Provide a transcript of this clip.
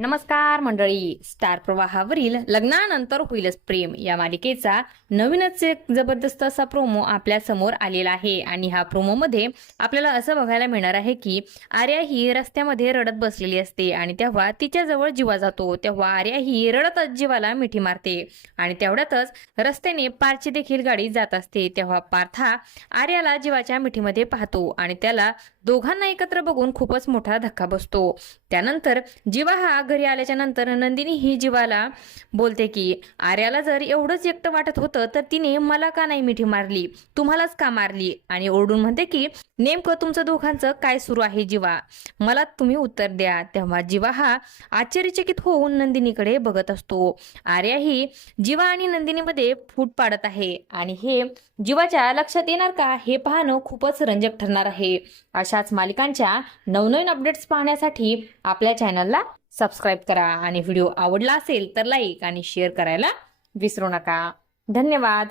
नमस्कार मंडळी. स्टार प्रवाहावरील लग्नानंतर होईलच प्रेम या मालिकेचा नवीनच एक जबरदस्त असा प्रोमो आपल्या समोर आलेला आहे. आणि ह्या प्रोमो मध्ये आपल्याला असं बघायला मिळणार आहे की आर्या ही रस्त्यामध्ये रडत बसलेली असते आणि तेव्हा तिच्या जवळ जीवा जातो. तेव्हा आर्या ही रडतच जीवाला मिठी मारते आणि तेवढ्यातच रस्त्याने पार्थची देखील गाडी जात असते. तेव्हा पार्थ आर्याला जीवाच्या मिठीमध्ये पाहतो आणि त्याला दोघांना एकत्र बघून खूपच मोठा धक्का बसतो. त्यानंतर जीवा हा घरी आल्याच्या नंतर नंदिनी ही जीवाला बोलते की आर्याला जर एवढंच एकटं वाटत होतं तर तिने मला का नाही मिठी मारली, तुम्हालाच का मारली, आणि ओरडून म्हणते की नेमकं तुमचं दोघांचं काय सुरू आहे जीवा, मला तुम्ही उत्तर द्या. तेव्हा जीवा हा आश्चर्यचकित होऊन नंदिनीकडे बघत असतो. आर्या ही जीवा आणि नंदिनीमध्ये फूट पाडत आहे आणि हे जीवाच्या लक्षात येणार का हे पाहणं खूपच रंजक ठरणार आहे. अशाच मालिकांच्या नवनवीन अपडेट्स पाहण्यासाठी आपल्या चॅनलला सबस्क्राईब करा आणि व्हिडिओ आवडला असेल तर लाईक आणि शेअर करायला विसरू नका. धन्यवाद.